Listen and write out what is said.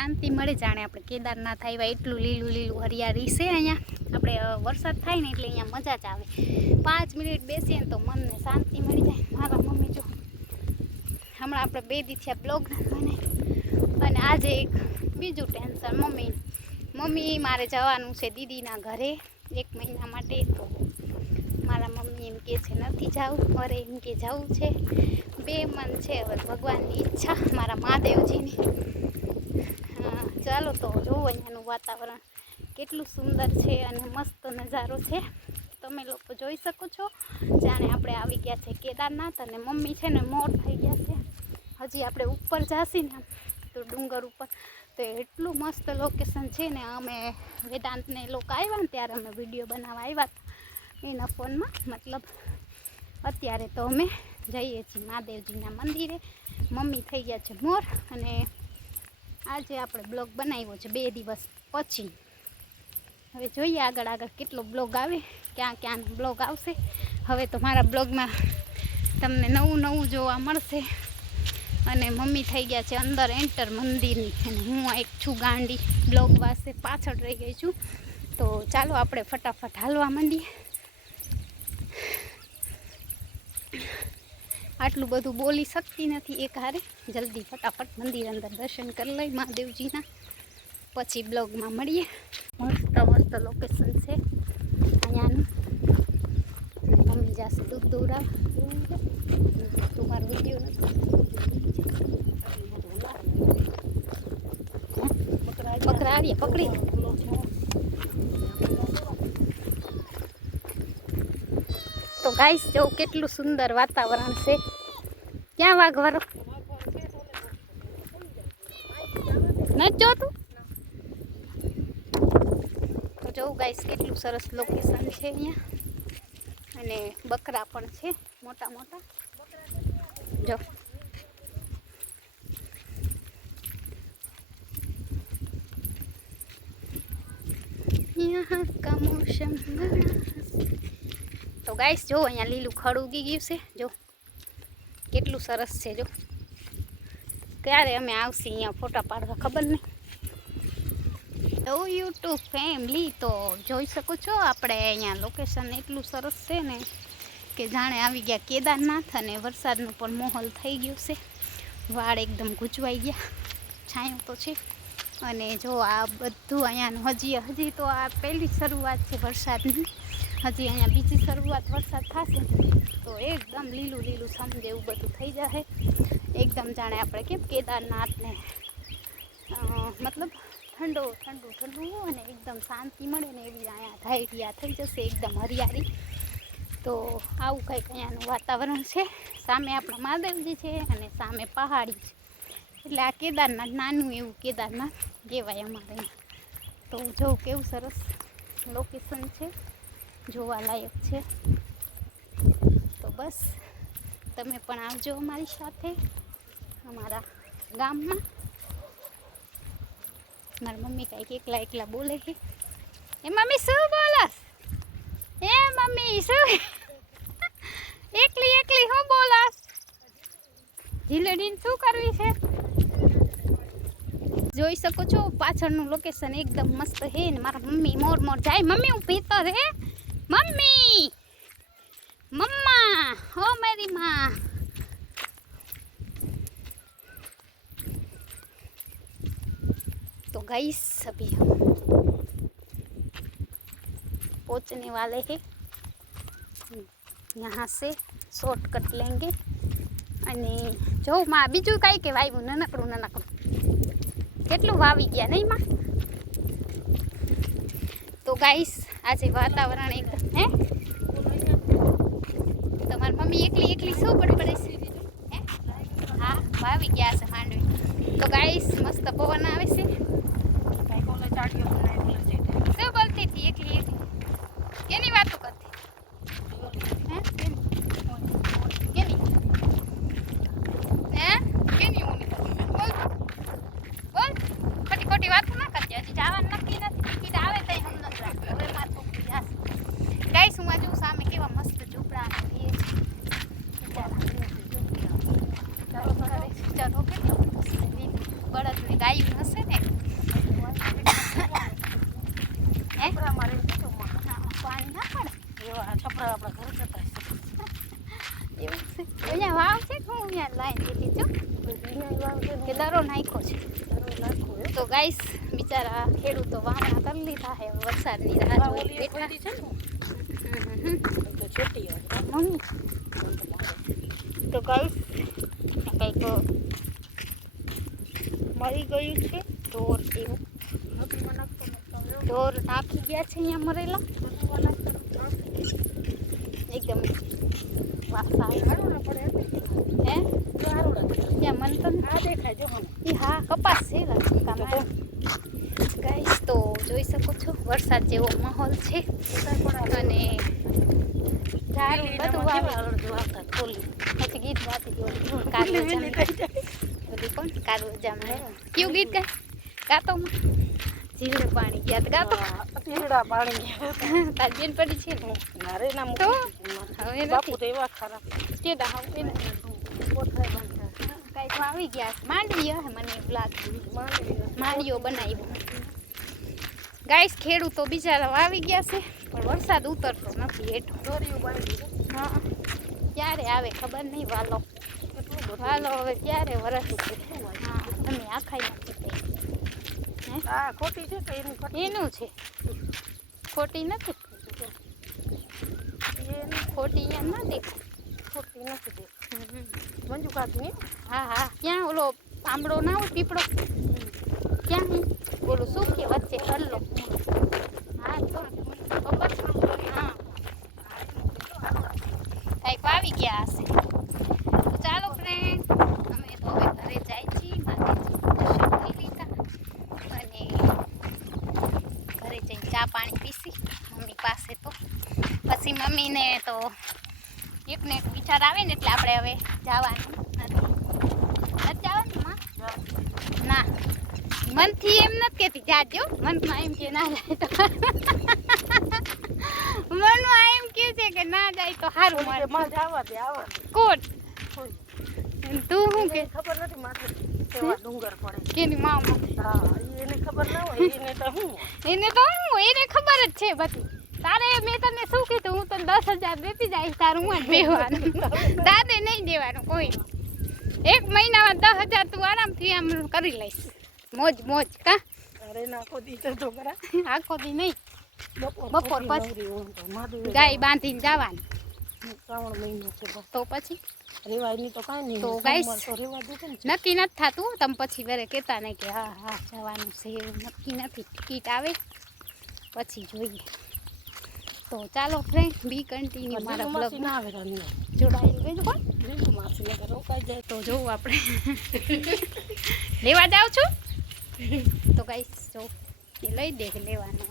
શાંતિ મળે, જાણે આપણે કેદારનાથ આવ્યા એટલું લીલું લીલું હરિયાળી છે અહીંયા. આપણે વરસાદ થાય ને એટલે અહીંયા મજા જ આવે. 5 મિનિટ બેસીએ ને તો મનને શાંતિ મળી જાય. મારા મમ્મી જો હમણાં આપણે 2 દી થયા બ્લોગ બને, અને આજે એક બીજું ટેન્શન મમ્મી મારે જવાનું છે દીદીના ઘરે 1 મહિના માટે. તો મારા મમ્મી એમ કહે છે નથી જવું, અરે એમ કે જવું છે. બે મન છે, હવે ભગવાનની ઈચ્છા, મારા મહાદેવજીની. ચાલો તો જોવો અહીંયાનું વાતાવરણ કેટલું સુંદર છે અને મસ્ત નજારો છે. તમે લોકો જોઈ શકો છો, જાણે આપણે આવી ગયા છે કેદારનાથ. અને મમ્મી છે ને મોર થઈ ગયા છે. હજી આપણે ઉપર જાસી ને તો ડુંગર ઉપર તો એટલું મસ્ત લોકેશન છે ને. અમે વેદાંતને લોકો આવ્યા ને ત્યારે અમે વિડીયો બનાવવા આવ્યા હતા એના ફોનમાં. મતલબ અત્યારે તો અમે જઈએ છીએ મહાદેવજીના મંદિરે. મમ્મી થઈ ગયા છે મોર, અને આજે આપણે બ્લોગ બનાવ્યો છે 2 દિવસ પછી. હવે જોઈએ આગળ કેટલો બ્લોગ આવે, ક્યાં ક્યાં બ્લોગ આવશે. હવે તો મારા બ્લોગમાં તમને નવું જોવા મળશે. અને મમ્મી થઈ ગયા છે અંદર એન્ટર મંદિરની, અને હું એક છું ગાંડી બ્લોગ વાસે પાછળ રહી ગઈ છું. તો ચાલો આપણે ફટાફટ હાલવા માંડીએ. આટલું બધું બોલી શકતી નથી એક હારે. જલ્દી ફટાફટ મંદિર અંદર દર્શન કરી લઈ મહાદેવજીના, પછી બ્લોગમાં મળીએ. મસ્ત લોકેશન છે અહીંયાનું. મમ્મી જશે દૂધ દોરાવા. તમારો વિડીયો નથી પકડાડીએ પકડી. તો ગાઈસ જો કેટલું સુંદર વાતાવરણ છે. ક્યાં વાઘવારો નથી જોતું? તો જોઉં ગાઈસ કેટલું સરસ લોકેશન છે અહીંયા. અને બકરા પણ છે મોટા મોટા. જો यहाँ का मौसम. તો ગાઈસ જો અહીંયા લીલું ખડ ઉગી ગયું છે. જો કેટલું સરસ છે. જો ક્યારે અમે આવશે અહીંયા ફોટા પાડવા ખબર નહીં. તો યુટ્યુબ ફેમિલી તો જોઈ શકો છો આપણે અહીંયા લોકેશન એટલું સરસ છે ને કે જાણે આવી ગયા કેદારનાથ. અને વરસાદનો પણ માહોલ થઈ ગયો છે. વાળ એકદમ ગુંચવાઈ ગયા, છાંયો તો છે. અને જો આ બધું અહીંયાનું હજી તો આ પહેલી શરૂઆત છે વરસાદની. હજી અહીંયા બીજી શરૂઆત વરસાદ થશે તો એકદમ લીલું સમજે એવું બધું થઈ જશે. એકદમ જાણે આપણે કેમ કેદારનાથને મતલબ ઠંડુ અને એકદમ શાંતિ મળે ને એવી અહીંયા ધારિયા થઈ જશે, એકદમ હરિયાળી. તો આવું કંઈક અહીંયાનું વાતાવરણ છે. સામે આપણા મહાદેવજી છે અને સામે પહાડી છે. એટલે આ કેદારનાથ નાનું એવું કેદારનાથ કહેવાય અમારે અહીંયા. તો જો કેવું સરસ લોકેશન છે, જોવાલાયક છે. તો બસ તમે પણ આવજો અમારી સાથે અમારા ગામમાં. મારી મમ્મી કાંઈક એકલા બોલે છે. એ મમ્મી શું બોલસ? એ મમ્મી શું એકલી શું બોલસ? જીલેડીને શું કરવી છે? જોઈ શકો છો પાછળનું લોકેશન એકદમ મસ્ત છે ને. મારા મમ્મી મોર જાય. મમ્મી હું ભીતર હે. મમ્મા હો મેરી માં. तो गाइस अभी हम पहुंचने वाले हैं. यहाँ से शॉर्टकट लेंगे. અને જો માં બીજું કાંઈ કે વાવ્યું નાનકડું કેટલું વાવી ગયા નહીં માં. તો ગાઈસ આજે વાતાવરણ એકદમ હે. તમારી મમ્મી એકલી શું પડે છે? હા વાવી ગયા છે માંડવી. તો ગાઈસ મસ્ત પવન આવે છે. શું બોલતી હતી એકલી? કેની વાતો કરતી? ખોટી વાતો ના કરજે. હજી જવાનું નક્કી નથી. ટિકિટ આવે તો હમણાં રાખજો. હવે મારે પકડી જશે. ગાઈસ હું આજુ સામે કેવા મસ્ત ઝૂંપડા છે. ચલો કેટલું બળદ ને ગાયું હશે ને કે દરો નાખ્યો છે. તો ગાઈસ બિચારા ખેડૂતો વાવણા કરી લીધા હે વરસાદની રાહ જોઈ બેઠા છે. તો ગાઈસ કંઈક મરી ગયું છે ઢોર જેવું. ઢોર નાખી ગયા છે અહીંયા મરેલા એકદમ વાસા હે ત્યાં મન તો ના દેખાય જો હા કપાસ છે ગાઈસ. તો જોઈ શકો છો વરસાદ જેવો માહોલ છે અને ઝાડું બધું વાવતા ખોલી પછી ગીત ગાતી કાલુ જામ બધી કોણ કાલુ જામ કયું ગીત ગાય ગાતો જીવડું પાણી ગયા ગાતો જીવડા પાણી ગયા તાર બેન પડી છે ને મારે ના તો હવે બાપુ તો એવા ખરાબ કે દા હવે ને કઈ આવી ગયા માંડવી હે મને એવું લાગે માંડવીઓ બનાવી ગાઈસ. ખેડૂતો બિચારા આવી ગયા છે પણ વરસાદ ઉતરતો નથી હેઠો. હા ક્યારે આવે ખબર નહીં વાલો હવે ક્યારે વરસ હા તમે આખાઈ નથી ખોટી છે એનું છે ખોટી નથી ખોટી અહીંયા ના દેખાય ખોટી નથી દેખાય મંજુ કાકી હા હા ક્યાં ઓલો આંબળો ના હોય પીપળો ક્યાં બોલું શું કે વચ્ચે હલ્લો હા તો પછી હા કંઈક આવી ગયા હશે. તો ચાલો ફ્રેન્ડ અમે તો હવે ઘરે જાય છીએ માતાજી દર્શન કરી લીધા અને ઘરે જઈને ચા પાણી પીસી મમ્મી પાસે. તો પછી મમ્મીને તો એકને એક વિચાર આવે ને એટલે આપણે હવે જવાનું નથી જવાનું ના મનથી એમ નથી કહેતી જાજો મનમાં એમ કે ના જાય તો મનમાં એમ કે છે કે ના જાય તો સારું મળે જવા દે આવા કોટ તું શું કે ખબર નથી માથે કેવા ડુંગર પડે કેની માં હા એને ખબર ના હોય એને તો હું એને ખબર જ છે બધી. તારે મેં તને શું કીધું હું તને 10,000 દેતી જઈશ તારું હું બેહવાનું દાદે નહીં દેવાનું કોઈ. 1 મહિનામાં 10,000 તું આરામથી આમ કરી લઈશ મોજ મોજ કા. અરે નાખો દી તો ખરા આખો દી નહીં બપોર પછી ગાય બાંધીને જવાનું શ્રાવણ મહિનો છે તો પછી રેવાયની તો કાંઈ નહીં. તો ગાઈસ નક્કી નથી થતું તમે પછી ઘરે કહેતા નહીં કે હા હા જવાનું છે એવું નક્કી નથી. ટિકિટ આવે પછી જોઈએ. તો ચાલો ફ્રેન્ડ બી કન્ટિન્યુ મારા બ્લોગ ના આવે જોડાયેલું બીજું કોણ લીલું માસી રોકાઈ જાય તો જોવું આપણે લેવા જાઉં છું તો ગાઈસ જો એ લઈ દે લેવાનું.